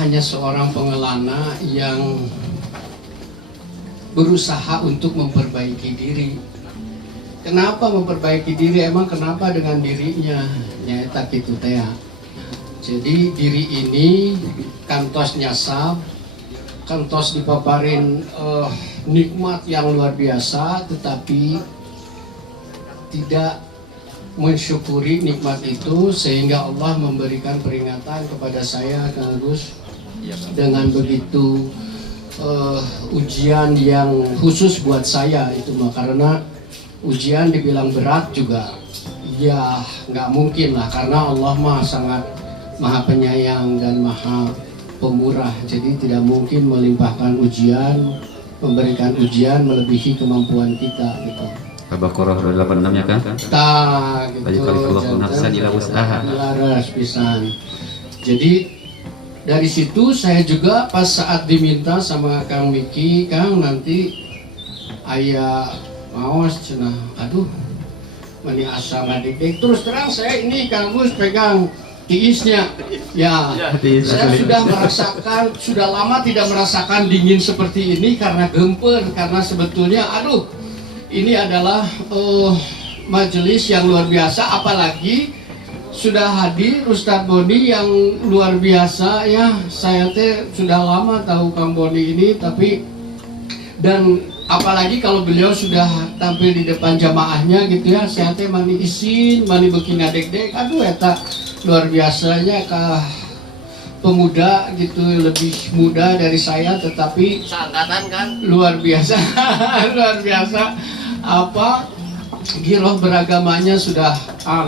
hanya seorang pengelana yang berusaha untuk memperbaiki diri. Kenapa memperbaiki diri? Emang kenapa dengan dirinya? Nyata gitu teh. Jadi diri ini kantos nyasab, kantos dipaparin nikmat yang luar biasa, tetapi tidak mensyukuri nikmat itu, sehingga Allah memberikan peringatan kepada saya, Kang Agus, dengan begitu ujian yang khusus buat saya itu mah. Karena ujian dibilang berat juga ya nggak mungkin lah, karena Allah mah sangat maha penyayang dan maha pemurah, jadi tidak mungkin melimpahkan ujian, memberikan ujian melebihi kemampuan kita gitu. Al-Baqarah 86 ya kan? Tak gitu. Laras pisan. Jadi dari situ saya juga pas saat diminta sama Kang Miki, Kang nanti aya maos cenah, aduh mani asa ngadek. Terus terang saya ini Kang Gus pegang tiisnya, ya saya sudah merasakan, sudah lama tidak merasakan dingin seperti ini karena gemper, karena sebetulnya aduh ini adalah majelis yang luar biasa, apalagi sudah hadir Ustadz Boni yang luar biasa ya. Saya teh sudah lama tahu Kang Boni ini, tapi dan apalagi kalau beliau sudah tampil di depan jamaahnya gitu ya, saya teh mani isin, mani beki ngadek-dek, aduh eta luar biasanya kah pemuda gitu, lebih muda dari saya tetapi seangkatan kan, luar biasa luar biasa apa giroh beragamanya sudah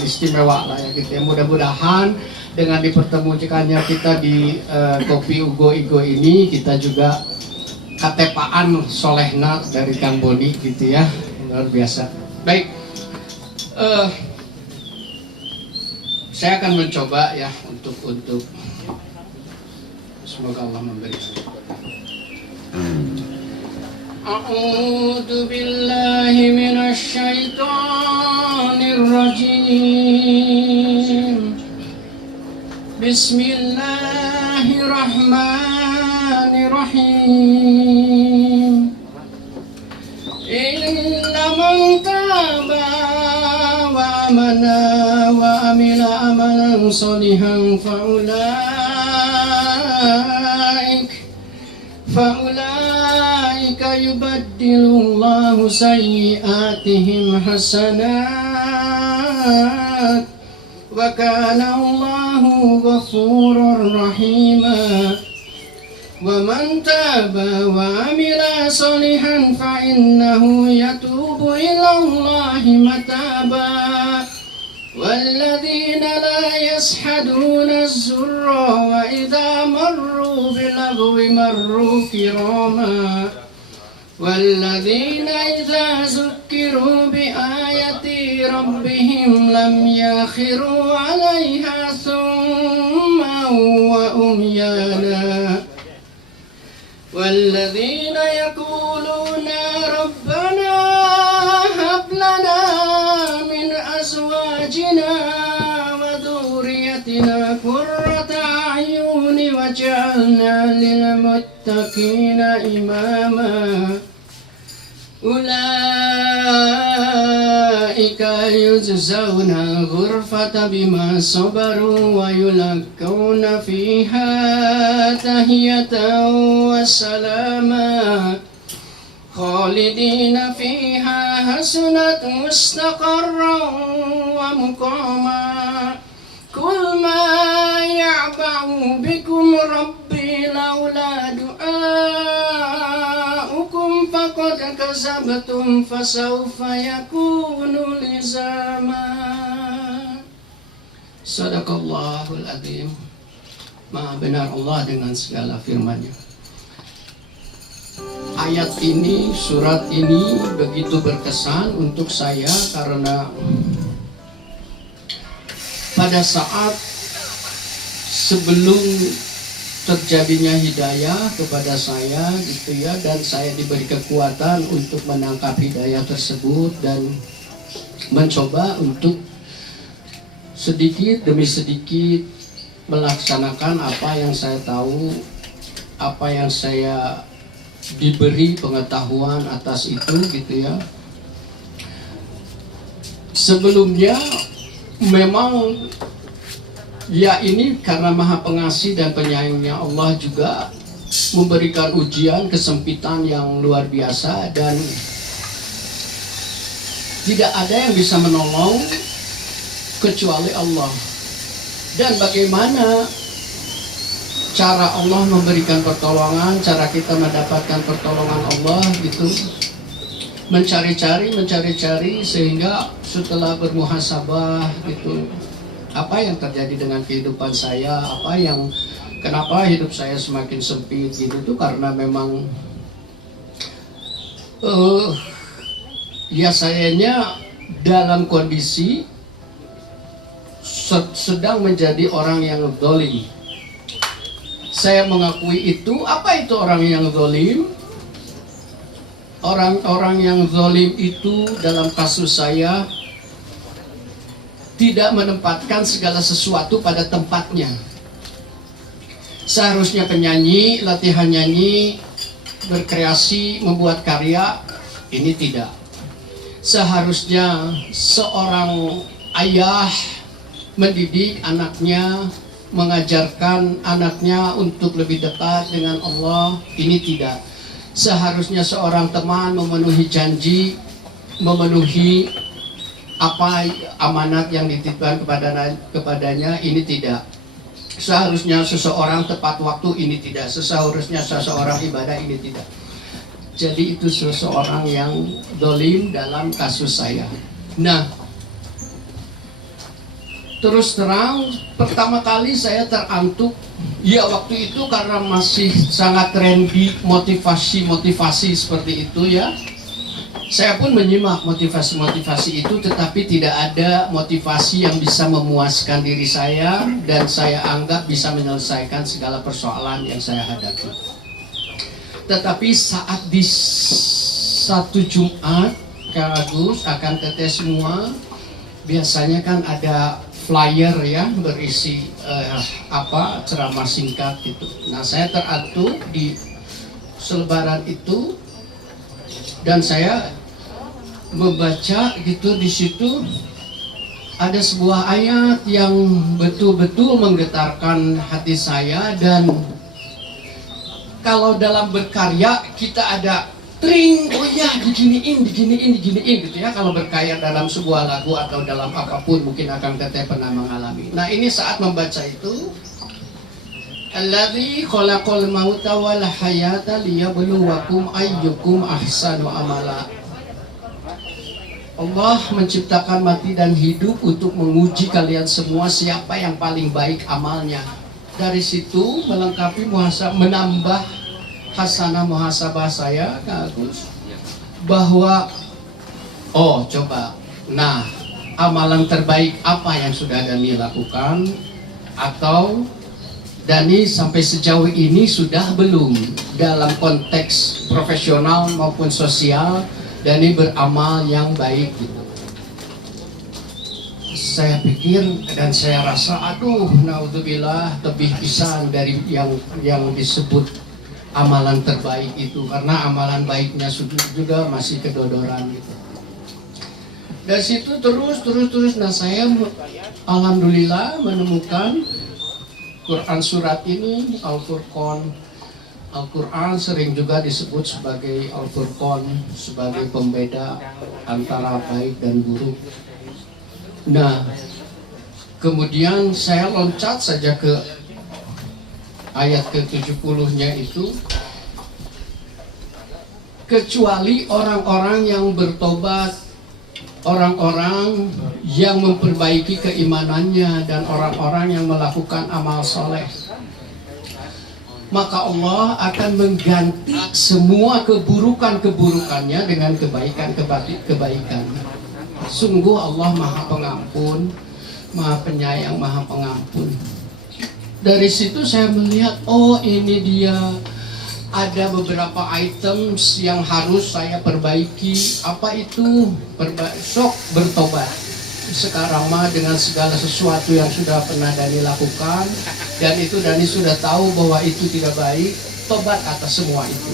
istimewa lah ya gitu ya. Mudah-mudahan dengan dipertemukannya kita di Kopi Ugo Igo ini, kita juga katepaan solehna dari Kang Boni gitu ya, luar biasa. Baik, saya akan mencoba ya untuk semoga Allah memberikan. A'udzu billahi minasy syaithanir rajim. Bismillahirrahmanirrahim. Innaman taba wa amana wa amila amalan sholihan faulaika yubaddilullahu sayyi'atihim hasanat wa kana Allahu ghafurur rahima. Wa man taba wa amila sholihan fa innahu yatubu ila Allahi mataba. والذين لا يشهدون الزور وإذا مروا باللغو مروا كراما والذين إذا ذكروا بآيات ربهم لم يخروا عليها صما وعميانا والذين يقولون ربنا هب لنا من أزواجنا وذريتنا قرة أعين واجعلنا للمتقين إماما أولئك يجزون الغرفة بما صبروا ويلقون فيها تحية وسلاما خالدين فيها حسنت مستقرا ومقاما قل ما يعبأ بكم ربي لولا دعاؤكم فقد كذبتم فسوف يكون لزاما. Sadaqallahul Adzim. Maha benar Allah dengan segala firman-Nya. Ayat ini, surat ini begitu berkesan untuk saya karena pada saat sebelum terjadinya hidayah kepada saya gitu ya, dan saya diberi kekuatan untuk menangkap hidayah tersebut dan mencoba untuk sedikit demi sedikit melaksanakan apa yang saya tahu, apa yang saya diberi pengetahuan atas itu gitu ya. Sebelumnya memang ya ini karena Maha Pengasih dan Penyayangnya Allah juga memberikan ujian kesempitan yang luar biasa, dan tidak ada yang bisa menolong kecuali Allah. Dan bagaimana cara Allah memberikan pertolongan, cara kita mendapatkan pertolongan Allah itu mencari-cari sehingga setelah bermuhasabah gitu, apa yang terjadi dengan kehidupan saya, kenapa hidup saya semakin sempit gitu tuh karena memang ya sayanya dalam kondisi sedang menjadi orang yang zalim. Saya mengakui itu. Apa itu orang yang zalim? Orang-orang yang zalim itu dalam kasus saya tidak menempatkan segala sesuatu pada tempatnya. Seharusnya penyanyi, latihan nyanyi, berkreasi, membuat karya, ini tidak. Seharusnya seorang ayah mendidik anaknya, mengajarkan anaknya untuk lebih dekat dengan Allah, ini tidak. Seharusnya seorang teman memenuhi janji, memenuhi apa amanat yang dititipkan kepadanya, ini tidak. Seharusnya seseorang tepat waktu, ini tidak. Seharusnya seseorang ibadah, ini tidak. Jadi itu seseorang yang zalim dalam kasus saya. Nah, terus terang pertama kali saya terantuk, ya waktu itu karena masih sangat trendy motivasi seperti itu ya. Saya pun menyimak motivasi itu, tetapi tidak ada motivasi yang bisa memuaskan diri saya dan saya anggap bisa menyelesaikan segala persoalan yang saya hadapi. Tetapi saat di satu Jumat, Kak Agus akan tetes semua, biasanya kan ada flyer ya berisi ceramah singkat gitu. Nah, saya terantuk di selebaran itu dan saya membaca gitu, di situ ada sebuah ayat yang betul-betul menggetarkan hati saya. Dan kalau dalam berkarya kita ada tring, oh ya diginiin gitu ya. Kalau berkarya dalam sebuah lagu atau dalam apapun mungkin akan teteh pernah mengalami. Nah, ini saat membaca itu, Alladzi khalaqal mauta wal hayata liyabluwakum ayyukum ahsanu amala. Allah menciptakan mati dan hidup untuk menguji kalian semua siapa yang paling baik amalnya. Dari situ melengkapi menambah hasanah muhasabah saya, Kak Agus, bahwa nah, amalan terbaik apa yang sudah Dani lakukan, atau Dani sampai sejauh ini sudah belum dalam konteks profesional maupun sosial Dani beramal yang baik gitu. Saya pikir dan saya rasa naudzubillah lebih pisan dari yang disebut amalan terbaik itu, karena amalan baiknya juga masih kedodoran gitu. Dari situ terus nah saya alhamdulillah menemukan Quran surat ini, Al-Furqan. Al-Quran sering juga disebut sebagai Al-Furqan, sebagai pembeda antara baik dan buruk. Nah, kemudian saya loncat saja ke ayat ke-70-nya itu, kecuali orang-orang yang bertobat, orang-orang yang memperbaiki keimanannya, dan orang-orang yang melakukan amal soleh, maka Allah akan mengganti semua keburukan-keburukannya dengan kebaikan. Sungguh Allah Maha Pengampun, Maha Penyayang, Maha Pengampun. Dari situ saya melihat, ini dia, ada beberapa items yang harus saya perbaiki. Apa itu? Bertobat. sekarang mah dengan segala sesuatu yang sudah pernah Dani lakukan, dan itu Dani sudah tahu bahwa itu tidak baik, tobat atas semua itu.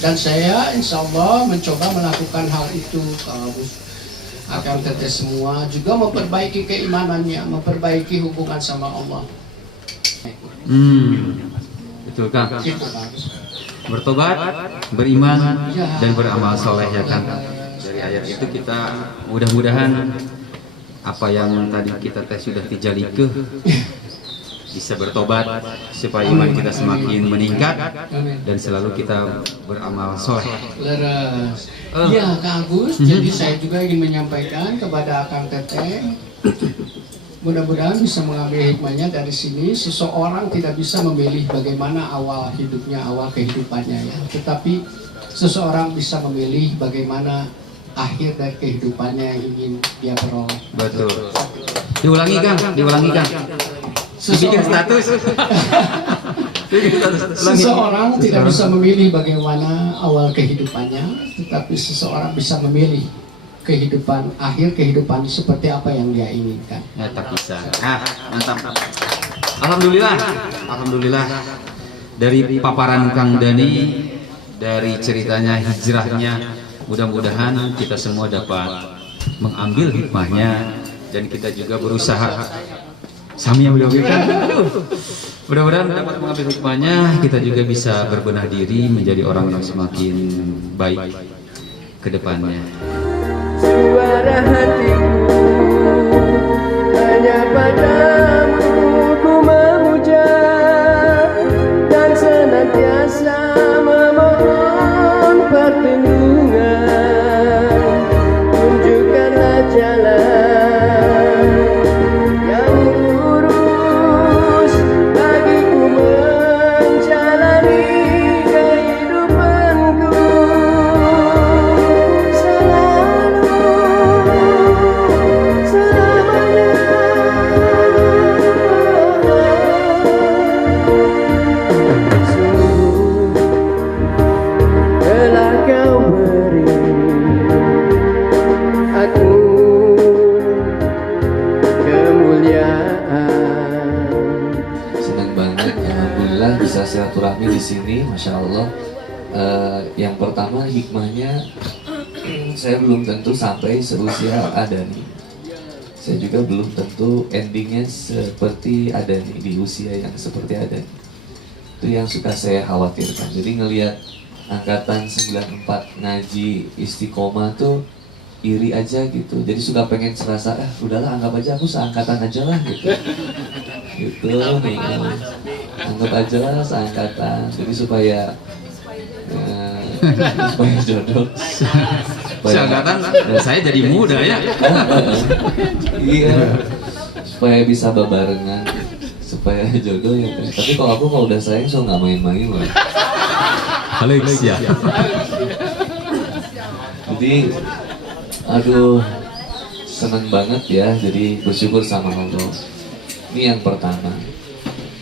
Dan saya insya Allah mencoba melakukan hal itu. Kalau akan teteh semua juga memperbaiki keimanannya, memperbaiki hubungan sama Allah. Betul Kang. Gitu, Kang. Bertobat, beriman, Ya. dan beramal soleh ya Kang. Dari ayat itu kita mudah-mudahan apa yang tadi kita tes sudah dijalike bisa bertobat supaya iman kita semakin meningkat dan selalu kita beramal soleh. Leres. Ya Kang Agus, jadi saya juga ingin menyampaikan kepada Akang Teteh, mudah-mudahan bisa mengambil hikmahnya dari sini. Seseorang tidak bisa memilih bagaimana awal hidupnya, awal kehidupannya ya, tetapi seseorang bisa memilih bagaimana akhir dari kehidupannya yang ingin dia peroleh. Betul. Diulangi Kang, diulangi Kang. Bikin status. Seseorang tidak bisa memilih bagaimana awal kehidupannya, tetapi seseorang bisa memilih kehidupan akhir kehidupan seperti apa yang dia inginkan. Ya tak bisa. Mantap. Alhamdulillah, alhamdulillah. Dari paparan Kang Dani, dari ceritanya hijrahnya, mudah-mudahan kita semua dapat mengambil hikmahnya dan kita juga berusaha. Sami yang mudah-mudahan dapat mengambil hikmahnya, kita juga bisa berbenah diri menjadi orang yang semakin baik ke depannya. Suara hatiku hanya padamu ku memuja dan senantiasa memohon perlindungan. Tunjukkanlah jalan yang lurus bagiku menjalani kehidupanku. Telah kau beri aku kemuliaan. Senang banget, alhamdulillah bisa silaturahmi di sini, masya Allah. Yang pertama hikmahnya, saya belum tentu sampai seusia Adani. Saya juga belum tentu endingnya seperti Adani di usia yang seperti Adani. Itu yang suka saya khawatirkan. Jadi ngelihat angkatan 94 ngaji istiqomah tuh iri aja gitu. Jadi suka pengen serasa, udahlah anggap aja aku seangkatan aja lah gitu. Gitu nih, anggap aja lah seangkatan. Jadi supaya jodoh. Seangkatan saya jadi muda ya. Iya, supaya bisa bebarengan, supaya jodoh ya. Tapi kalau aku kalau udah sayang so nggak main-main lah. Alex ya. Jadi, aduh, seneng banget ya. Jadi bersyukur sama Allah. Ini yang pertama.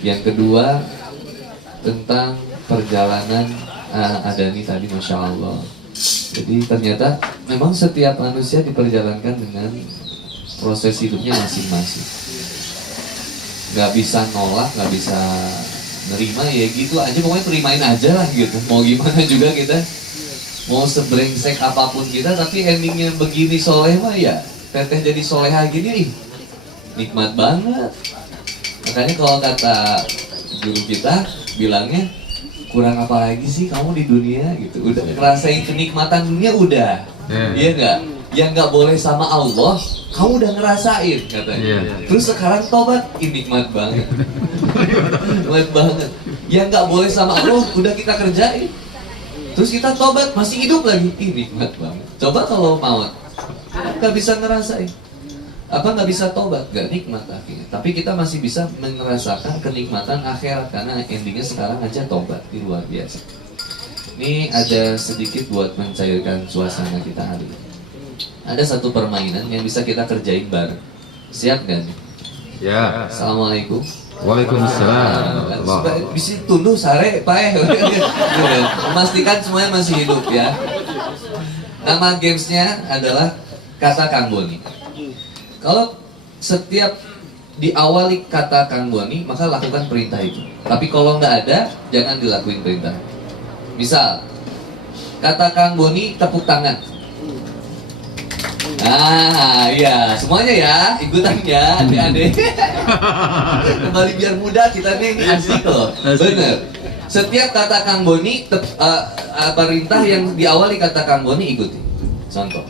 Yang kedua tentang perjalanan Adani tadi, masya Allah. Jadi ternyata memang setiap manusia diperjalankan dengan proses hidupnya masing-masing. Gak bisa nolak, gak bisa nerima, ya gitu aja, pokoknya terimain aja lah gitu. Mau gimana juga kita, mau sebrengsek apapun kita, tapi endingnya begini soleh mah ya, teteh jadi soleha gini, nikmat banget. Makanya kalau kata guru kita bilangnya, kurang apa lagi sih kamu di dunia gitu. Udah ngerasain kenikmatan dunia udah. Iya enggak? Yang nggak boleh sama Allah, kamu udah ngerasain katanya. Terus sekarang tobat, ini nikmat banget. Nikmat banget. Yang nggak boleh sama Allah udah kita kerjain. Terus kita tobat, masih hidup lagi. Ini nikmat banget. Coba kalau maut, nggak bisa ngerasain. Apa nggak bisa tobat, nggak nikmat akhirnya. Tapi kita masih bisa merasakan kenikmatan akhirat karena endingnya sekarang aja tobat, di luar biasa. Ini ada sedikit buat mencairkan suasana kita hari ini. Ada satu permainan yang bisa kita kerjain bareng. Siap gak nih? Ya. Assalamualaikum. Waalaikumsalam. Bisa tunduh sare, paeh. Memastikan semuanya masih hidup ya. Nama gamesnya adalah kata Kang Boni. Kalau setiap diawali kata Kang Boni, maka lakukan perintah itu. Tapi kalau nggak ada, jangan dilakuin perintah. Misal, kata Kang Boni tepuk tangan. Nah, iya, semuanya ya, ikutannya, adik-adik. Kembali biar muda kita nih, ini asik loh. Bener. Setiap kata Kang Boni, perintah yang diawali kata Kang Boni ikuti. Contoh,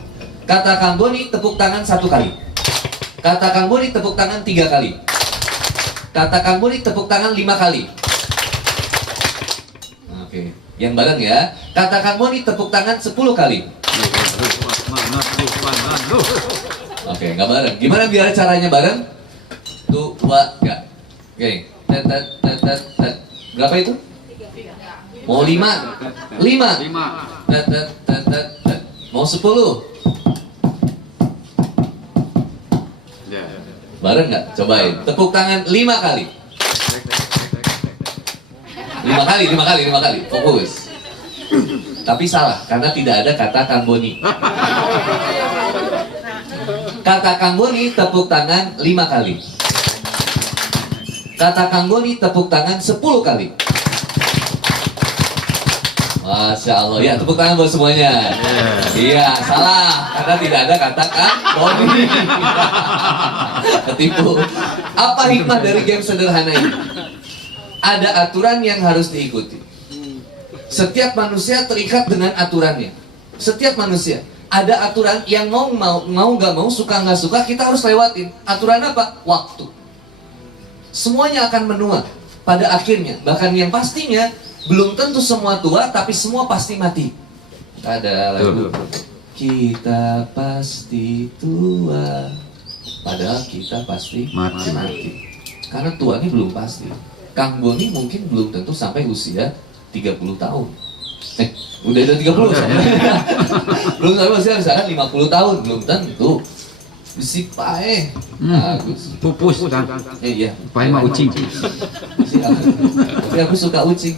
kata Kang Boni tepuk tangan 1 kali. Kata Kang Boni tepuk tangan 3 kali. Kata Kang Boni tepuk tangan 5 kali. Oke, yang bareng ya. Kata Kang Boni tepuk tangan 10 kali. Oke, nggak bareng. Gimana biar caranya bareng? 2, 3. Oke. Tet. Berapa itu? Mau 5? 5. Tet. Mau 10? Bareng nggak? Cobain. Tepuk tangan 5 kali. 5 kali. Fokus. Tapi salah, karena tidak ada kata Kang Boni. Kata Kang Boni tepuk tangan 5 kali. Kata Kang Boni tepuk tangan 10 kali. Masya Allah, ya tepuk tangan buat semuanya. Iya, salah, karena tidak ada kata Kang Boni. Ketipu. Apa hikmah dari game sederhana ini? Ada aturan yang harus diikuti. Setiap manusia terikat dengan aturannya. Setiap manusia ada aturan yang mau nggak mau, suka nggak suka, kita harus lewatin. Aturan apa? Waktu. Semuanya akan menua pada akhirnya. Bahkan yang pastinya belum tentu semua tua, tapi semua pasti mati. Ada lagu kita pasti tua, padahal kita pasti mati. Karena tua ini belum pasti. Kang Boni mungkin belum tentu sampai usia 30 tahun. Udah 30 belum sampai usia misalkan 50 tahun, belum tentu. Si Pae bagus. Pupus kan. Iya. Pae mah ucing. Tapi aku suka ucing.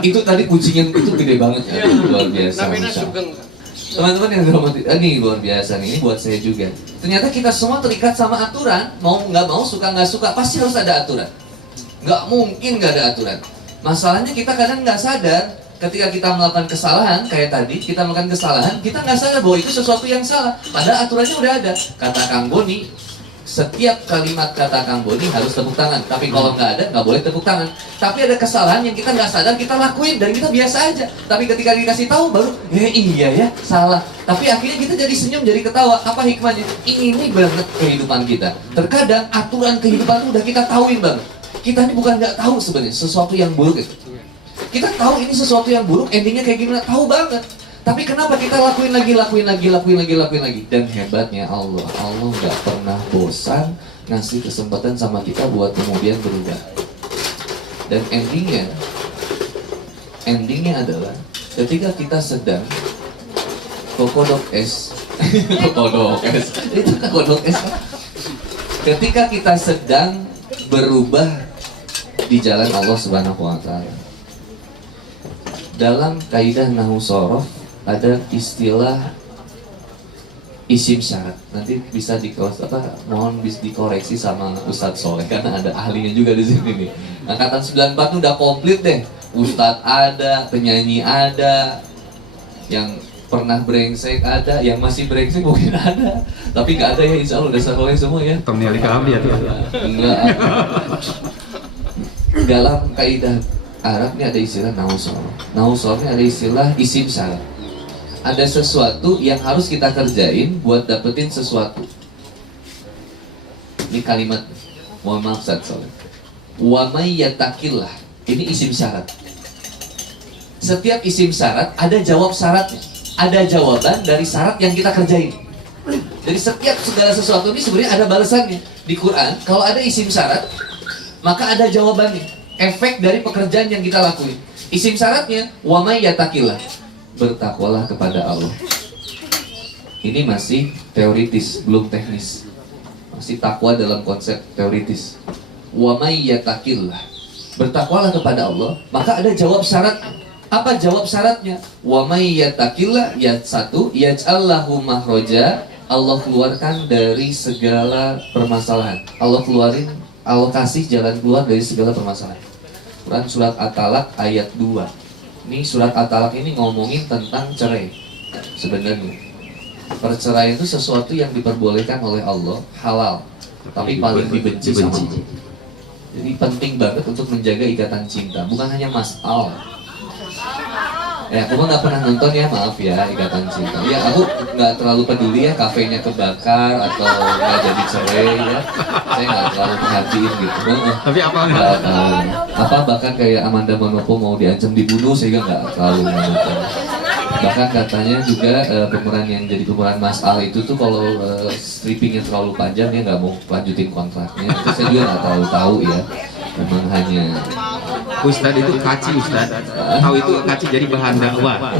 Itu tadi kucing yang itu gede banget ya. Luar biasa. Teman-teman yang hormati, ini luar biasa nih, ini buat saya juga. Ternyata kita semua terikat sama aturan. Mau nggak mau, suka nggak suka, pasti harus ada aturan. Nggak mungkin nggak ada aturan. Masalahnya kita kadang nggak sadar ketika kita melakukan kesalahan, kayak tadi kita melakukan kesalahan, kita nggak sadar bahwa itu sesuatu yang salah. Padahal aturannya udah ada. Kata Kang Boni, setiap kalimat kata Kang Boni harus tepuk tangan. Tapi kalau nggak ada, nggak boleh tepuk tangan. Tapi ada kesalahan yang kita nggak sadar, kita lakuin dan kita biasa aja. Tapi ketika dikasih tahu baru, iya ya, salah. Tapi akhirnya kita jadi senyum, jadi ketawa. Apa hikmahnya? Ini banget kehidupan kita. Terkadang aturan kehidupan itu udah kita tahuin banget. Kita ini bukan nggak tahu sebenarnya sesuatu yang buruk itu. Kita tahu ini sesuatu yang buruk, endingnya kayak gimana, tahu banget. Tapi kenapa kita lakuin lagi. Dan hebatnya Allah nggak pernah bosan ngasih kesempatan sama kita buat kemudian berubah. Dan endingnya adalah ketika kita sedang kokodok es. Itu kokodok es. Ketika kita sedang berubah di jalan Allah Subhanahu wa Ta'ala. Dalam kaidah nahwu shorof ada istilah isim syarat. Nanti bisa mohon bisa dikoreksi sama Ustadz Soleh karena ada ahlinya juga di sini nih. Angkatan 94 udah komplit deh. Ustadz ada, penyanyi ada, yang pernah brengsek ada, yang masih brengsek mungkin ada, tapi nggak ada ya, insya Allah udah soleh semua ya. Tomnya kami ya tuh. Enggak. Dalam kaidah Arab ini ada istilah nahwu shorof. Nahwu shorof ini ada istilah isim syarat. Ada sesuatu yang harus kita kerjain buat dapetin sesuatu. Ini kalimat, mohon maaf Ustadz Soleh. Wa may yattaqillah. Ini isim syarat. Setiap isim syarat ada jawab syaratnya. Ada jawaban dari syarat yang kita kerjain. Jadi setiap segala sesuatu ini sebenarnya ada balasannya. Di Quran, kalau ada isim syarat, maka ada jawabannya. Efek dari pekerjaan yang kita lakuin. Isim syaratnya, wa may yattaqillah. Bertakwalah kepada Allah. Ini masih teoritis, belum teknis. Masih takwa dalam konsep teoritis. Wa may yattaqillah. Bertakwalah kepada Allah, maka ada jawab syarat. Apa jawab syaratnya? Wa may yattaqillah, ya satu, yaj'al lahu mahroja, Allah keluarkan dari segala permasalahan. Allah keluarin, Allah kasih jalan keluar dari segala permasalahan. Quran surat At-Talaq ayat 2. Ini surat At-Talaq ini ngomongin tentang cerai. Sebenarnya perceraian itu sesuatu yang diperbolehkan oleh Allah, halal, tapi paling dibenci sama Allah. Jadi penting banget untuk menjaga ikatan cinta, bukan hanya mas'al. Ya, aku mah nggak pernah nonton ya, maaf ya, ikatan cinta. Ya, aku nggak terlalu peduli ya, kafenya kebakar atau nggak jadi cerai ya. Saya nggak terlalu perhatiin gitu. Tapi apa enggak? Nggak tahu. Apa bahkan kayak Amanda Manopo mau diancam dibunuh, sehingga nggak terlalu nonton. Bahkan katanya juga pemeran yang jadi pemeran Mas Al itu tuh kalau strippingnya terlalu panjang dia nggak mau lanjutin kontraknya. Itu saya juga nggak terlalu tahu ya. Memang hanya Ustadz itu kaci, Ustadz. Tahu itu kaci jadi bahan dakwah.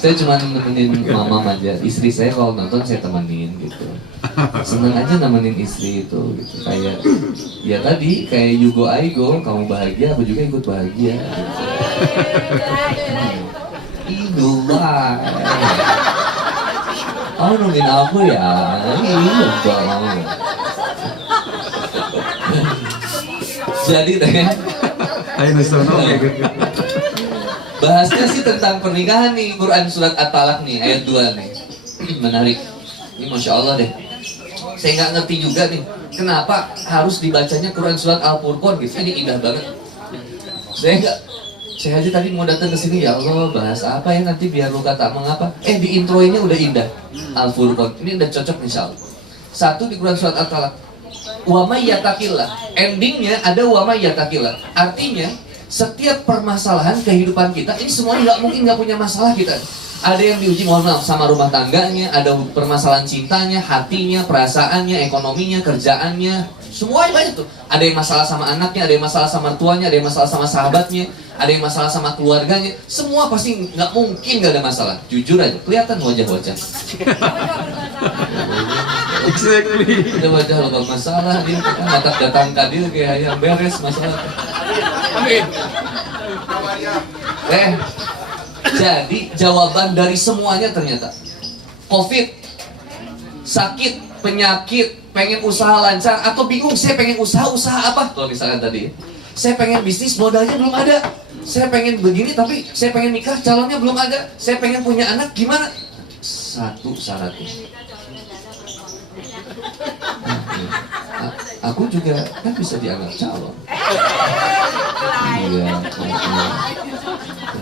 saya cuma nemenin mama aja. Istri saya kalau nonton saya temenin gitu. Seneng aja nemenin istri itu gitu. Kayak ya tadi kayak you go I go, kamu bahagia aku juga ikut bahagia gitu. Idullah. Kamu nungguin aku ya? Iya dong. Jadi teh Ayo nusono bahasnya sih tentang pernikahan nih, Quran surat At-Talaq nih ayat 2 nih. Menarik. Ini Masya Allah deh. Saya nggak ngerti juga nih kenapa harus dibacanya Quran surat Al-Furqan gitu. Ini indah banget. Saya aja tadi mau datang ke sini, ya Allah bahas apa ya nanti biar luka tak mengapa. Di intronya udah indah. Al-Furqan. Ini udah cocok insya Allah. Satu di Quran surat At-Talaq. Wa may yattaqillah. Endingnya ada wa may yattaqillah. Artinya setiap permasalahan kehidupan kita ini semuanya nggak mungkin nggak punya masalah kita. Ada yang diuji mohon maaf sama rumah tangganya, ada permasalahan cintanya, hatinya, perasaannya, ekonominya, kerjaannya, semuanya banyak tuh. Ada yang masalah sama anaknya, ada yang masalah sama tuanya, ada yang masalah sama sahabatnya, ada yang masalah sama keluarganya. Semua pasti nggak mungkin nggak ada masalah. Jujur aja, kelihatan wajah-wajah. Exactly. Ada wajah lo masalah dia kan datang kadil kayak yang beres masalah. Jadi jawaban dari semuanya ternyata COVID, sakit, penyakit, pengen usaha lancar atau bingung saya pengen usaha apa? Kalau misalkan tadi, saya pengen bisnis modalnya belum ada, saya pengen begini tapi saya pengen nikah calonnya belum ada, saya pengen punya anak gimana? Satu syaratnya. Aku juga kan bisa dianggap calon. Iya.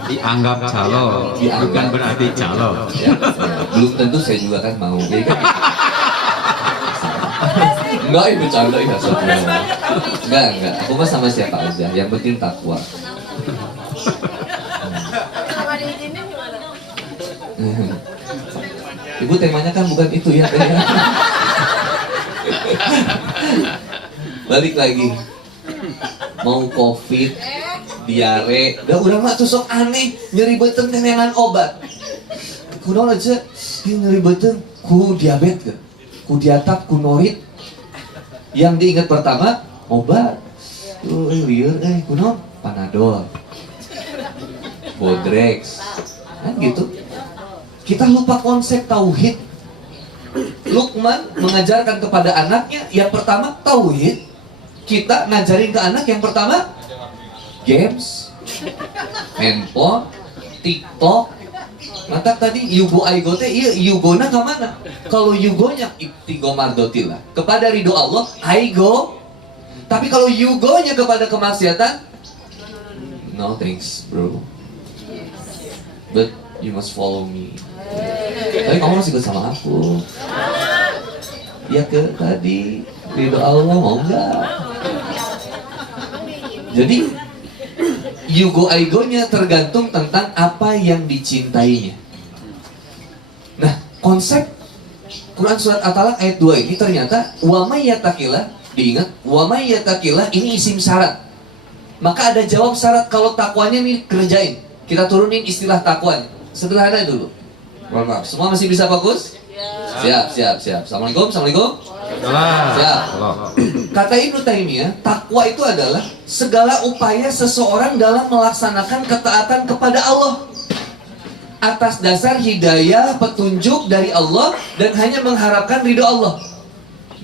Dianggap calon, bukan berarti calon. Ya, belum tentu saya juga kan mau. Ya, kan? Enggak, itu bercanda ya saudara. Enggak. Aku mah sama siapa aja. Yang penting takwa. Ibu temanya kan bukan itu ya. Balik lagi. Mau COVID, diare, udah mah tuh sok aneh, nyeri beuteung tenengan obat. Kunaon aja, nyeri beuteung ku diabetes, ku diatap, ku norit. Yang diingat pertama obat. Lieur kunaon? Panadol. Bodrex. Kan gitu. Kita lupa konsep tauhid. Luqman mengajarkan kepada anaknya yang pertama tauhid. Kita ngajarin ke anak yang pertama games, handphone, TikTok. Mata tadi yugo aigo teh iya yugona ke mana? Kalau yugonya ibtigo mardotillah, kepada ridho Allah, aigo. Tapi kalau yugonya kepada kemaksiatan, no thanks bro. But you must follow me. Tapi kamu harus ikut sama aku. Ya ke tadi ridho Allah mau nggak? Jadi yugo aigonya tergantung tentang apa yang dicintainya. Nah, konsep Quran surat At-Talaq ayat 2 ini ternyata wa may yattaqillah, diingat wa may yattaqillah ini isim syarat. Maka ada jawab syarat kalau takwanya nih kerjain. Kita turunin istilah takwanya. Sederhana dulu. Mohon maaf, semua masih bisa fokus? Siap. Assalamualaikum. Siap. Kata Ibnu Taimiyah, takwa itu adalah segala upaya seseorang dalam melaksanakan ketaatan kepada Allah. atas dasar hidayah, petunjuk dari Allah, dan hanya mengharapkan ridho Allah.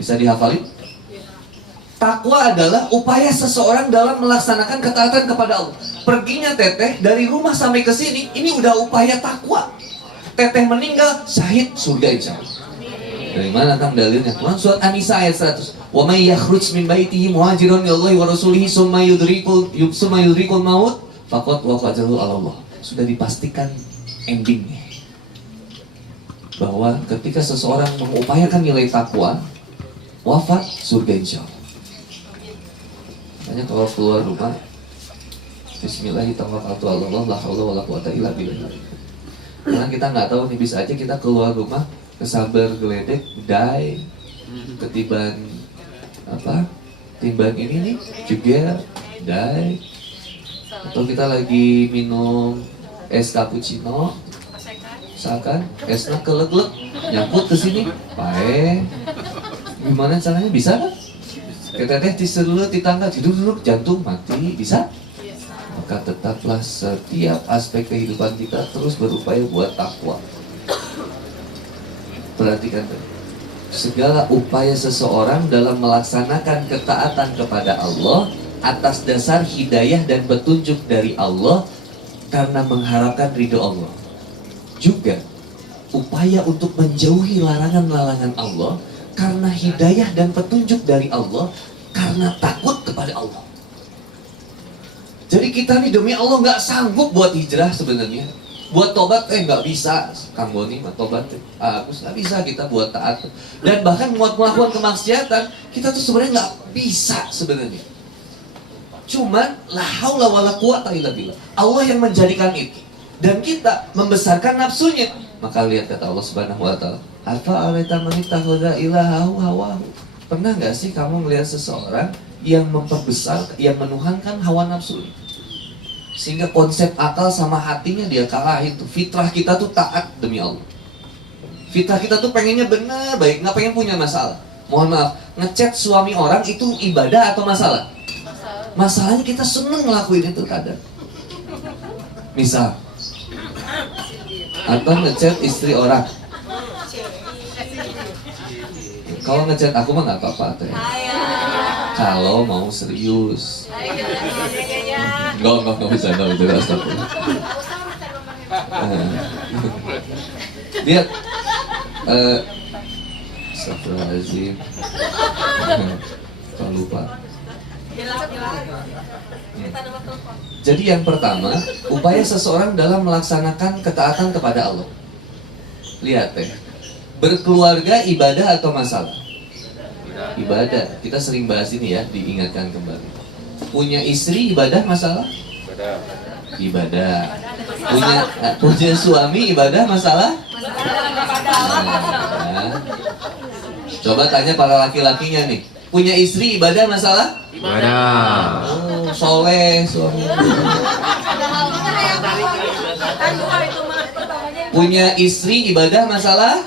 Bisa dihafalin? Takwa adalah upaya seseorang dalam melaksanakan ketaatan kepada Allah. Perginya Teteh dari rumah sampai ke sini, ini udah upaya takwa. Teteh meninggal, syahid, surga insya Allah. Dari mana Kang dalilnya? Quran surat An-Nisa ayat 100. Wa may yakhruj min baitihi muhajiran ilallahi wa rasulihi summa yudrikul maut faqad waqa'ahu 'ala Allah. Sudah dipastikan endingnya. Bahwa ketika seseorang mengupayakan nilai takwa, wafat surga insya Allah. Makanya kalau keluar rumah, Bismillahirrahmanirrahim, la haula wala quwata illa billah. Karena kita nggak tahu nih, bisa aja kita keluar rumah kesabar geledek, die, ketiban timbang ini nih juga die, atau kita lagi minum es cappuccino, misalkan esnya kelek-kelek nyangkut ke sini, pae, gimana caranya, bisa kan? Kita teh diselut di tangga, duduk jantung mati, bisa? Maka tetaplah setiap aspek kehidupan kita terus berupaya buat takwa. Perhatikan, segala upaya seseorang dalam melaksanakan ketaatan kepada Allah atas dasar hidayah dan petunjuk dari Allah karena mengharapkan ridho Allah. Juga upaya untuk menjauhi larangan-larangan Allah karena hidayah dan petunjuk dari Allah, karena takut kepada Allah. Jadi kita nih demi Allah nggak sanggup buat hijrah sebenarnya. Buat tobat, nggak bisa. Kang Boni mah tobat, Agus nggak bisa kita buat taat. Dan bahkan buat melakukan kemaksiatan, kita tuh sebenarnya nggak bisa sebenarnya. Cuman la haula wala quwata illa billah. Allah yang menjadikan itu. Dan kita membesarkan nafsunya. Maka lihat kata Allah Subhanahu wa taala, "Afa alaita man ittakhadha ilahahu hawahu." Pernah nggak sih kamu melihat seseorang yang memperbesar, yang menuhankan hawa nafsunya? Sehingga konsep akal sama hatinya dia kalahin tuh. Fitrah kita tuh taat demi Allah. Fitrah kita tuh pengennya benar baik, nggak pengen punya masalah. Mohon maaf, ngechat suami orang itu ibadah atau masalah? Masalahnya kita seneng ngelakuin itu kadang. Misal, atau ngechat istri orang. Kalau ngechat aku mah nggak apa-apa teh. Kalau mau serius. Enggak bisa, astagfirullah. Lihat, astagfirullahaladzim. Kalau lupa. Jadi yang pertama, upaya seseorang dalam melaksanakan ketaatan kepada Allah. Lihat teh, berkeluarga ibadah atau masalah? Ibadah. Kita sering bahas ini ya, diingatkan kembali. Punya istri ibadah masalah? Ibadah. Punya suami ibadah masalah? Nah, coba tanya para laki-lakinya nih. Punya istri ibadah masalah? Ibadah. Oh, soleh suami. Punya istri ibadah masalah?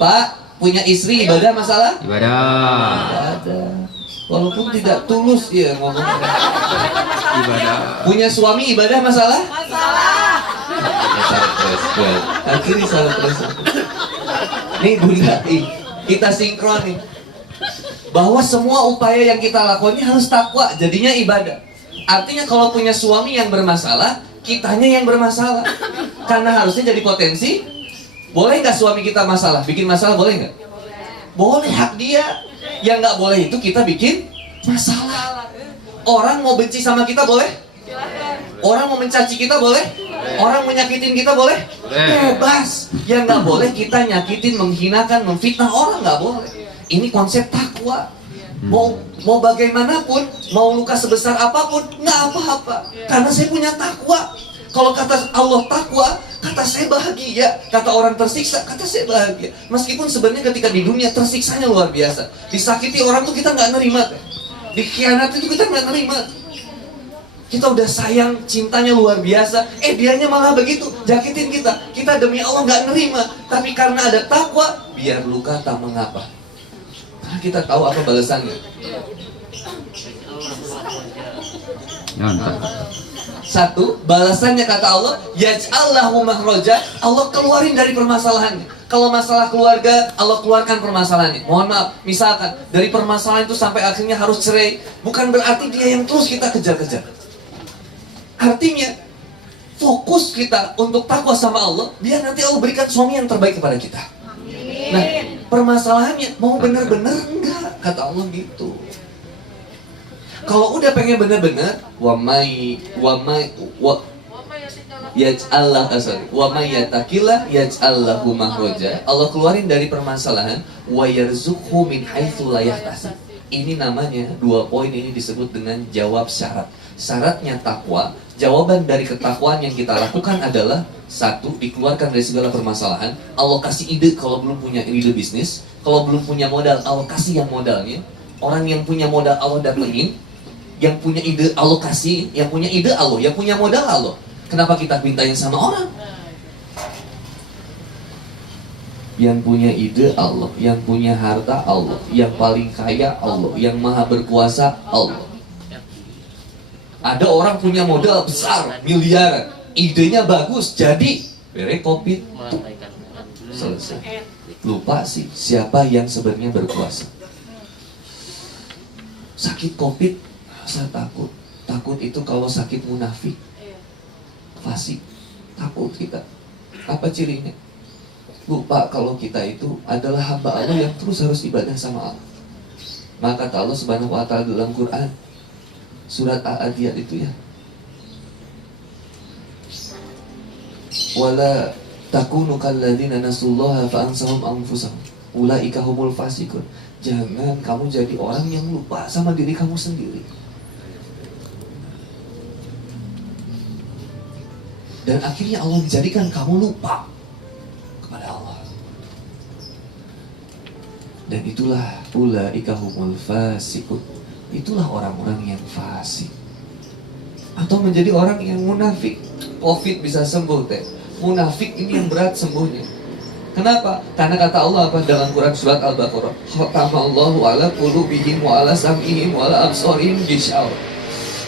Pak, punya istri ibadah masalah? Ibadah. Ibadah. Walaupun tidak tulus ya ngomong. Ibadah. Punya suami ibadah masalah? Masalah. Akhirnya salah terus. Nih Bunda, kita sinkron nih. Bahwa semua upaya yang kita lakukan ini harus takwa, jadinya ibadah. Artinya kalau punya suami yang bermasalah, kitanya yang bermasalah. Karena harusnya jadi potensi. Boleh nggak suami kita masalah? Bikin masalah boleh nggak? Boleh, hak dia. Yang nggak boleh itu kita bikin masalah. Orang mau benci sama kita boleh? Orang mau mencaci kita boleh? Orang menyakitin kita boleh? Bebas. Yang nggak boleh kita nyakitin, menghinakan, memfitnah orang, nggak boleh. Ini konsep takwa. Mau bagaimanapun, mau luka sebesar apapun, nggak apa-apa. Karena saya punya takwa. Kalau kata Allah takwa, kata saya bahagia. Kata orang tersiksa, kata saya bahagia. Meskipun sebenarnya ketika di dunia tersiksanya luar biasa. Disakiti orang tuh kita nggak nerima. Dikhianati itu kita nggak nerima. Kita udah sayang, cintanya luar biasa. Dianya malah begitu, jakitin kita. Kita demi Allah nggak nerima. Tapi karena ada takwa, biar luka tak mengapa. Karena kita tahu apa balasannya. Mantap. Satu, balasannya kata Allah, yaj'allahu mahroja, Allah keluarin dari permasalahannya. Kalau masalah keluarga, Allah keluarkan permasalahannya. Mohon maaf, misalkan dari permasalahan itu sampai akhirnya harus cerai, bukan berarti dia yang terus kita kejar-kejar. Artinya, fokus kita untuk takwa sama Allah, biar nanti Allah berikan suami yang terbaik kepada kita. Nah, permasalahannya mau benar-benar enggak, kata Allah gitu. Kalau udah pengen bener-bener, wa may yattaqillah yaj'allahu makhraja. Allah keluarin dari permasalahan, wa yarzuqhu min haitsu la yahtasib. Ini namanya, 2 poin ini disebut dengan jawab syarat. Syaratnya takwa, jawaban dari ketakwaan yang kita lakukan adalah 1, dikeluarkan dari segala permasalahan. Allah kasih ide kalau belum punya ide bisnis, kalau belum punya modal, Allah kasih yang modalnya. Orang yang punya modal Allah datengin, yang punya ide Allah kasih, yang punya ide Allah, yang punya modal Allah. Kenapa kita mintain sama orang? Yang punya ide Allah, yang punya harta Allah, yang paling kaya Allah, yang maha berkuasa Allah. Ada orang punya modal besar, miliaran, idenya bagus, jadi bere Covid, selesai. Lupa sih siapa yang sebenarnya berkuasa. Sakit Covid, saya takut itu kalau sakit munafik, fasik, takut kita. Apa cirinya? Lupa kalau kita itu adalah hamba Allah yang terus harus ibadah sama Allah. Maka kata Allah Subhanahu wa ta'ala dalam Quran surat Al-Adiyat itu ya, wala takunu kalladzina nasullaha fa ansahum anfusahum ulaika humul fasiqun. Jangan kamu jadi orang yang lupa sama diri kamu sendiri. Dan akhirnya Allah menjadikan kamu lupa kepada Allah. Dan itulah ulaika humul fasiqun. Itulah orang-orang yang fasik. Atau menjadi orang yang munafik. Covid bisa sembuh teh. Munafik ini yang berat sembuhnya. Kenapa? Karena kata Allah apa dalam Quran surat Al-Baqarah, khatamallahu ala qulubihim wa ala sam'ihim wa ala absarihim gishaw.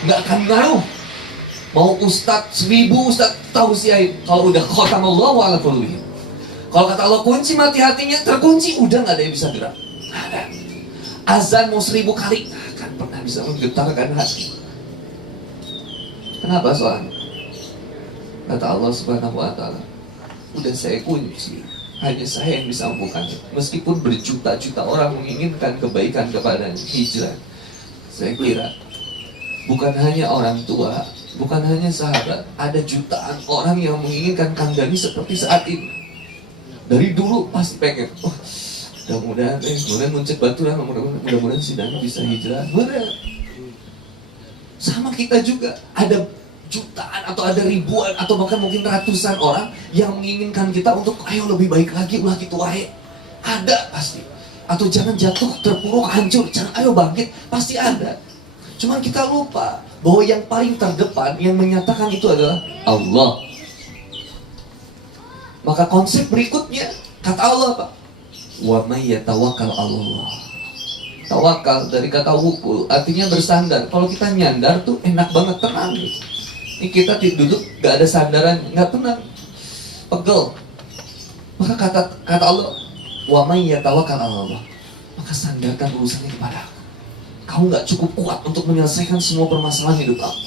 Nggak akan ngaruh mau ustadz 1000 ustadz tausiahin, kalau udah khatamallahu ala qulubihim. Kalau kata Allah kunci mati hatinya, terkunci, udah nggak ada yang bisa gerak. Nggak ada. Azan mau 1000 kali, kan pernah bisa menggetarkan hati. Kenapa soalnya? Kata Allah Subhanahu wa ta'ala, udah saya kunci, hanya saya yang bisa membukannya. Meskipun berjuta-juta orang menginginkan kebaikan kepadanya, hijrah. Saya kira bukan hanya orang tua, bukan hanya sahabat, ada jutaan orang yang menginginkan Kang Dhani seperti saat ini. Dari dulu pasti pengen, oh, mudah-mudahan muncul baturan, mudah-mudahan si Dhani bisa hijrah. Bener. Sama kita juga, ada jutaan atau ada ribuan atau bahkan mungkin ratusan orang yang menginginkan kita untuk ayo lebih baik lagi, ulah gitu wae. Ada pasti. Atau jangan jatuh, terpuruk, hancur, jangan ayo bangkit, pasti ada. Cuman kita lupa bahwa yang paling terdepan yang menyatakan itu adalah Allah. Maka konsep berikutnya kata Allah apa? Wa may yatawakkal 'alallah. Tawakal dari kata wukul, artinya bersandar. Kalau kita nyandar tuh enak banget, tenang gitu. Ini kita duduk gak ada sandaran, gak tenang, pegel. Maka kata Allah, wa may yatawakkal 'alallah. Maka sandarkan urusannya kepada aku. Kamu gak cukup kuat untuk menyelesaikan semua permasalahan hidup kamu.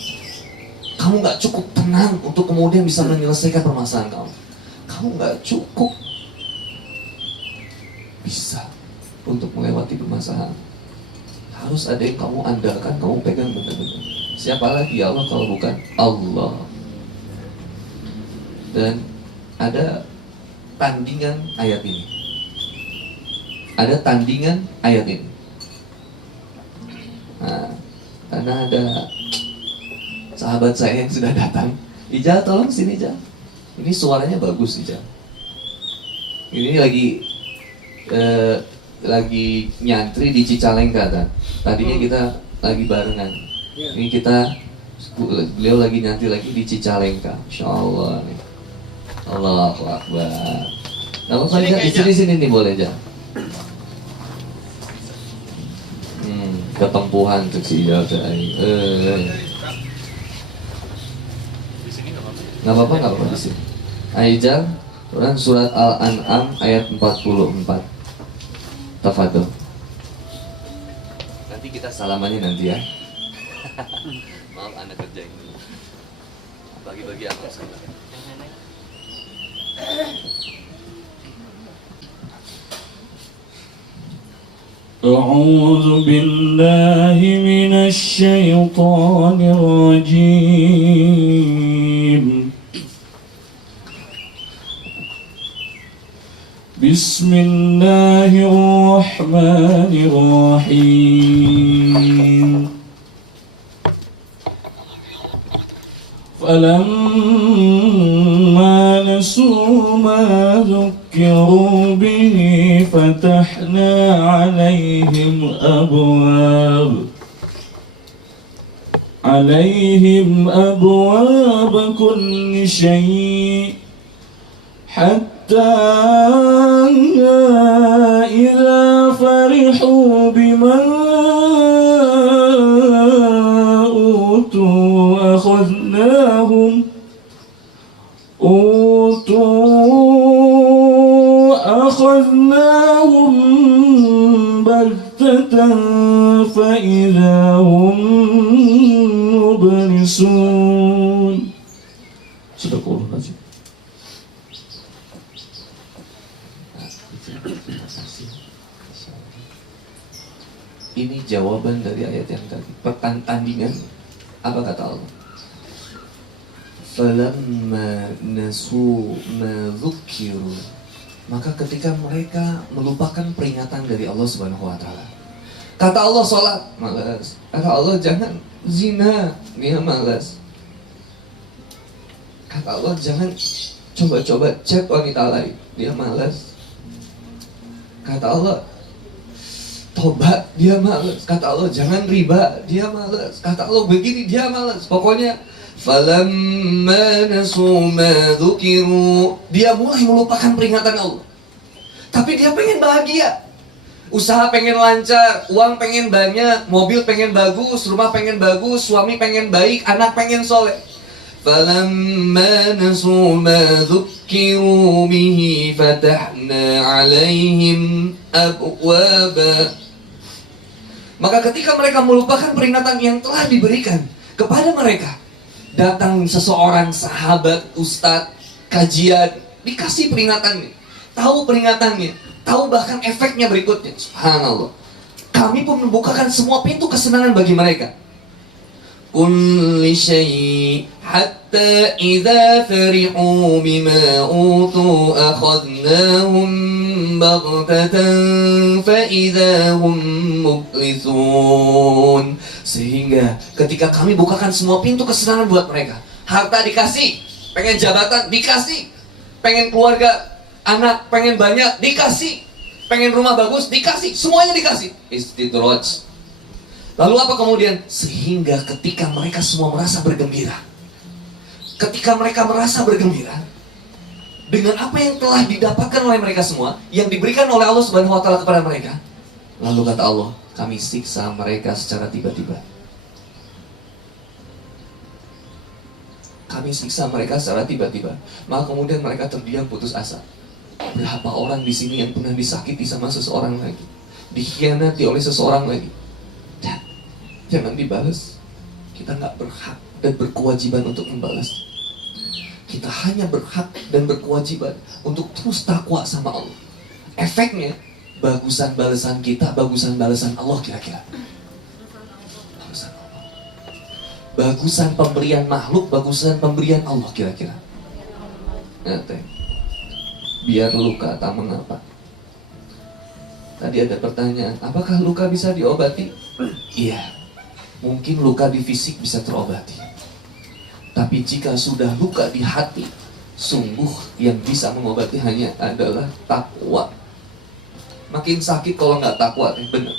Kamu gak cukup tenang untuk kemudian bisa menyelesaikan permasalahan kamu. Kamu gak cukup bisa untuk melewati permasalahan. Harus ada yang kamu andalkan, kamu pegang benar-benar. Siapa lagi Allah kalau bukan Allah? Dan ada tandingan ayat ini. Ada tandingan ayat ini. Nah, karena ada sahabat saya yang sudah datang. Ijal, tolong sini Ijal. Ini suaranya bagus Ijal. Ini lagi nyantri di Cicalengka kan. Tadinya kita lagi barengan. Ini beliau lagi nyantri lagi di Cicalengka. Insyaallah nih. Allahu Akbar. Nah, di sini nih boleh aja. Ketempuhan untuk si Ijal. nggak apa-apa di sini. Aijal, Quran surat Al-An'am ayat 44. Tafadhol. Nanti kita salamannya nanti ya. Maaf Anda kerjain dulu. Bagi-bagi amal sabar. أعوذ بالله من الشيطان الرجيم بسم الله الرحمن الرحيم فلما نسوا ما ذكروا به فتحنا عليهم أبواب كل شيء حتى إذا فرحوا بما أوتوا أخذناهم بغتة فإذا هم مبلسون. Sadaqallahul-Azim. Ini jawaban dari ayat yang tadi. Pertandingan. Apa kata Allah? Falamma nasu ma dzukiru. Maka ketika mereka melupakan peringatan dari Allah Subhanahu wa taala. Kata Allah sholat, malas. Kata Allah jangan zina, dia malas. Kata Allah jangan coba-coba chat wanita lain, dia malas. Kata Allah tobat, dia malas. Kata Allah jangan riba, dia malas. Kata Allah begini, dia malas. Pokoknya falamma nasu ma dzukiru, dia mulai melupakan peringatan Allah. Tapi dia pengen bahagia. Usaha pengen lancar, uang pengen banyak, mobil pengen bagus, rumah pengen bagus, suami pengen baik, anak pengen soleh. فَلَمَّا نَسُوا مَا ذُكِّرُوا بِهِ فَتَحْنَا عَلَيْهِمْ أَبْوَابًا. Maka ketika mereka melupakan peringatan yang telah diberikan kepada mereka, datang seseorang sahabat, ustadz, kajian, dikasih peringatannya, tahu peringatannya, tahu bahkan efeknya berikutnya. Subhanallah. Kami pun membukakan semua pintu kesenangan bagi mereka. Kulli syai' hatta idza farihu bima utu akhadnahum baghtatan fa idza hum mublisun. Sehingga ketika kami bukakan semua pintu kesenangan buat mereka, harta dikasih, pengen jabatan dikasih, pengen keluarga, anak pengen banyak dikasih, pengen rumah bagus dikasih, semuanya dikasih. Istidraj. Lalu apa kemudian? Sehingga ketika mereka semua merasa bergembira, ketika mereka merasa bergembira dengan apa yang telah didapatkan oleh mereka semua, yang diberikan oleh Allah Subhanahu wa taala kepada mereka, lalu kata Allah, kami siksa mereka secara tiba-tiba. Kami siksa mereka secara tiba-tiba. Maka kemudian mereka terdiam putus asa. Berapa orang di sini yang pernah disakiti sama seseorang lagi, dikhianati oleh seseorang lagi, dan jangan dibalas. Kita nggak berhak dan berkewajiban untuk membalas. Kita hanya berhak dan berkewajiban untuk terus takwa sama Allah. Efeknya, bagusan balasan kita, bagusan balasan Allah kira-kira. Bagusan Allah. Bagusan pemberian makhluk, bagusan pemberian Allah kira-kira. Nanti, biar luka tak mengapa. Tadi ada pertanyaan, apakah luka bisa diobati? Iya, mungkin luka di fisik bisa terobati. Tapi jika sudah luka di hati, sungguh yang bisa mengobati hanya adalah takwa. Makin sakit kalau nggak takwa, benar.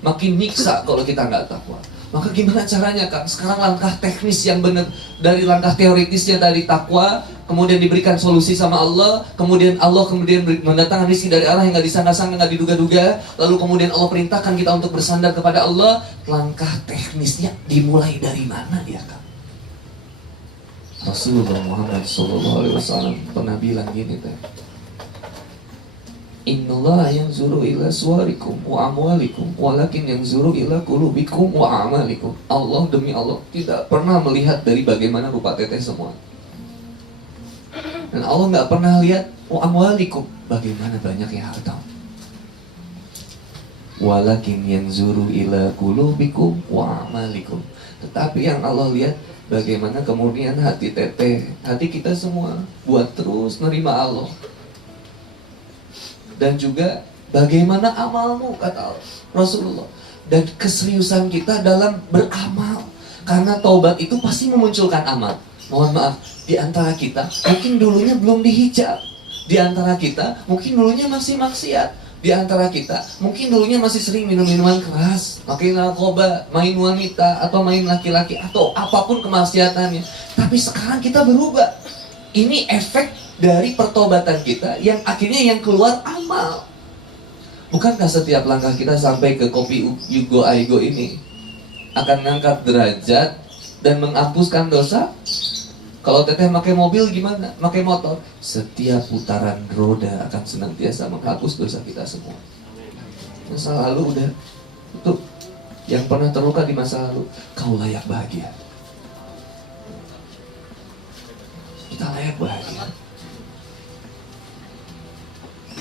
Makin nyiksa kalau kita nggak takwa. Maka gimana caranya, Kang? Sekarang langkah teknis yang benar, dari langkah teoritisnya dari takwa, kemudian diberikan solusi sama Allah, kemudian Allah mendatangkan rezeki dari arah yang nggak disangka-sangka, nggak diduga-duga, lalu kemudian Allah perintahkan kita untuk bersandar kepada Allah. Langkah teknisnya dimulai dari mana ya, Kang? Rasulullah Muhammad SAW pernah bilang gini teh, Innallaha yanzuru ila suwarikum wa amwalikum walakin yanzuru ila qulubikum wa amalikum. Allah, demi Allah, tidak pernah melihat dari bagaimana rupa teteh semua. Dan Allah nggak pernah lihat wa amwalikum, bagaimana banyaknya harta. Walakin yanzuru ila qulubikum wa amalikum. Tetapi yang Allah lihat bagaimana kemudian hati teteh, hati kita semua buat terus nerima Allah. Dan juga bagaimana amalmu, kata Rasulullah, dan keseriusan kita dalam beramal. Karena taubat itu pasti memunculkan amal. Mohon maaf, di antara kita mungkin dulunya belum dihijab, di antara kita mungkin dulunya masih maksiat, di antara kita mungkin dulunya masih sering minum minuman keras, main narkoba, main wanita, atau main laki-laki, atau apapun kemaksiatannya. Tapi sekarang kita berubah. Ini efek dari pertobatan kita yang akhirnya yang keluar amal. Bukankah setiap langkah kita sampai ke kopi Yugo Aigo ini akan mengangkat derajat dan menghapuskan dosa? Kalau teteh pakai mobil gimana? Pakai motor, setiap putaran roda akan senantiasa menghapus dosa kita semua. Masa lalu udah tutup. Yang pernah terluka di masa lalu, kau layak bahagia. Kita layak bahagia.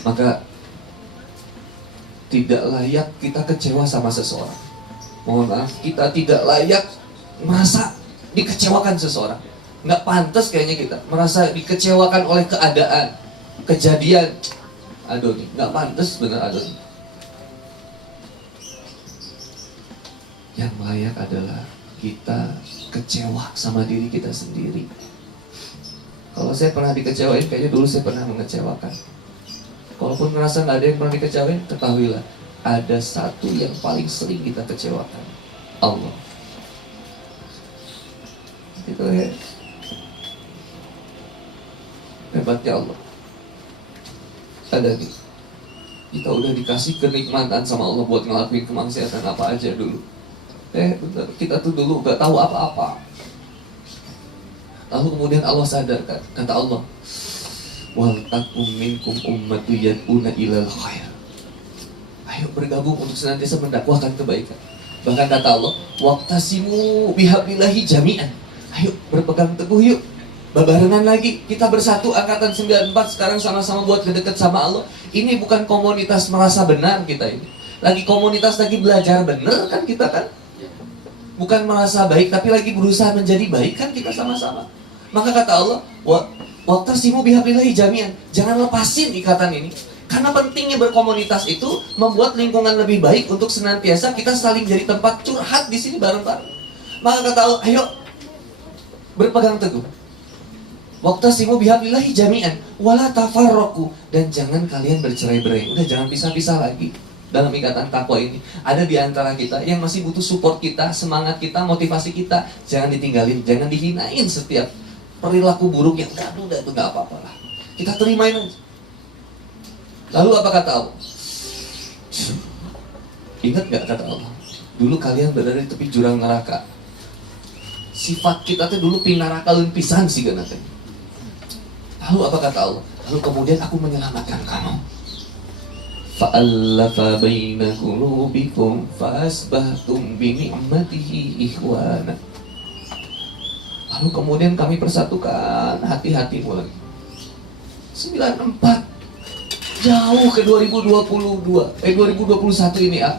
Maka tidak layak kita kecewa sama seseorang. Mohon maaf, kita tidak layak merasa dikecewakan seseorang. Nggak pantas kayaknya kita merasa dikecewakan oleh keadaan, kejadian. Aduh, nggak pantas bener, aduh. Yang layak adalah kita kecewa sama diri kita sendiri. Kalau saya pernah dikecewain, kayaknya dulu saya pernah mengecewakan. Walaupun ngerasa nggak ada yang pernah dikecewain, ketahuilah ada satu yang paling sering kita kecewakan, Allah. Itu ya, hebatnya Allah. Ada nih, kita udah dikasih kenikmatan sama Allah buat ngelakuin kemaksiatan apa aja dulu. Bentar, kita tuh dulu nggak tahu apa-apa. Lalu kemudian Allah sadarkan, kata Allah, wal takum minkum ummatu yad'una ilal khair. Ayo bergabung untuk senantiasa mendakwahkan kebaikan. Bahkan kata Allah, waqtasimu bihablillahi jami'an. Ayo berpegang teguh yuk. Babarengan lagi, kita bersatu angkatan 94 sekarang sama-sama buat dekat sama Allah. Ini bukan komunitas merasa benar kita ini. Lagi komunitas lagi belajar benar kan kita kan? Bukan merasa baik tapi lagi berusaha menjadi baik kan kita sama-sama. Maka kata Allah, waqtasimu bihablillahi jami'an. Jangan lepasin ikatan ini. Karena pentingnya berkomunitas itu membuat lingkungan lebih baik untuk senantiasa kita saling jadi tempat curhat di sini bareng-bareng. Maka kata Allah, ayo berpegang teguh. Waqtasimu bihablillahi jami'an wala tafarraqu, dan jangan kalian bercerai-berai. Udah jangan pisah-pisah lagi. Dalam ikatan takwa ini ada di antara kita yang masih butuh support kita, semangat kita, motivasi kita. Jangan ditinggalin, jangan dihinain setiap perilaku buruk yang udah itu nggak apa-apa lah. Kita terimain aja. Lalu apa kata Allah? Ingat nggak kata Allah? Dulu kalian berada di tepi jurang neraka. Sifat kita tuh dulu pinaraka dan pisan sih kan. Lalu apa kata Allah? Lalu kemudian aku menyelamatkan kamu. Fa'allafa baina qulubikum fa'asbahtum bini'matihi ikhwana. Lalu kemudian kami persatukan hati-hatimu lagi. 94 jauh ke 2021 ini ah.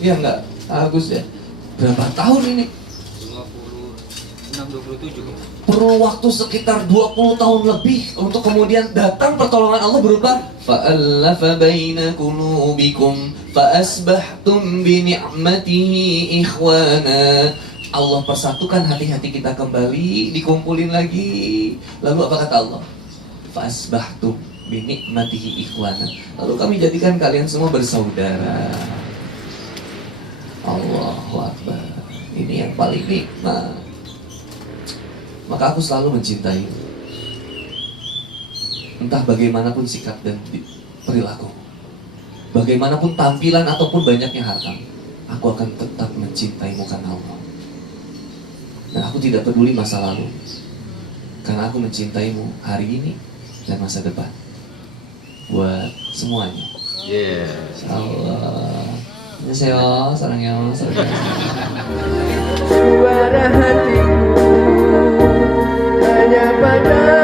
Iya enggak? Agus ya. Berapa tahun ini? 26-27. Perlu waktu sekitar 20 tahun lebih untuk kemudian datang pertolongan Allah berupa fa'allafa baina qulubikum fa'asbahtum bi ni'matihi ikhwana. Allah persatukan hati-hati kita kembali, dikumpulin lagi. Lalu apa kata Allah? Fa'asbahtum bi ni'matihi ikhwana. Lalu kami jadikan kalian semua bersaudara. Allahu Akbar. Ini yang paling nikmat. Maka aku selalu mencintai. Entah bagaimanapun sikap dan perilaku, bagaimanapun tampilan ataupun banyaknya harta, aku akan tetap mencintaimu karena Allah. Dan aku tidak peduli masa lalu. karena aku mencintaimu hari ini dan masa depan. Buat semuanya. Yes. Allah. Annyeonghaseyo, sarangyo, sarangyo. Suara hatiku hanya pada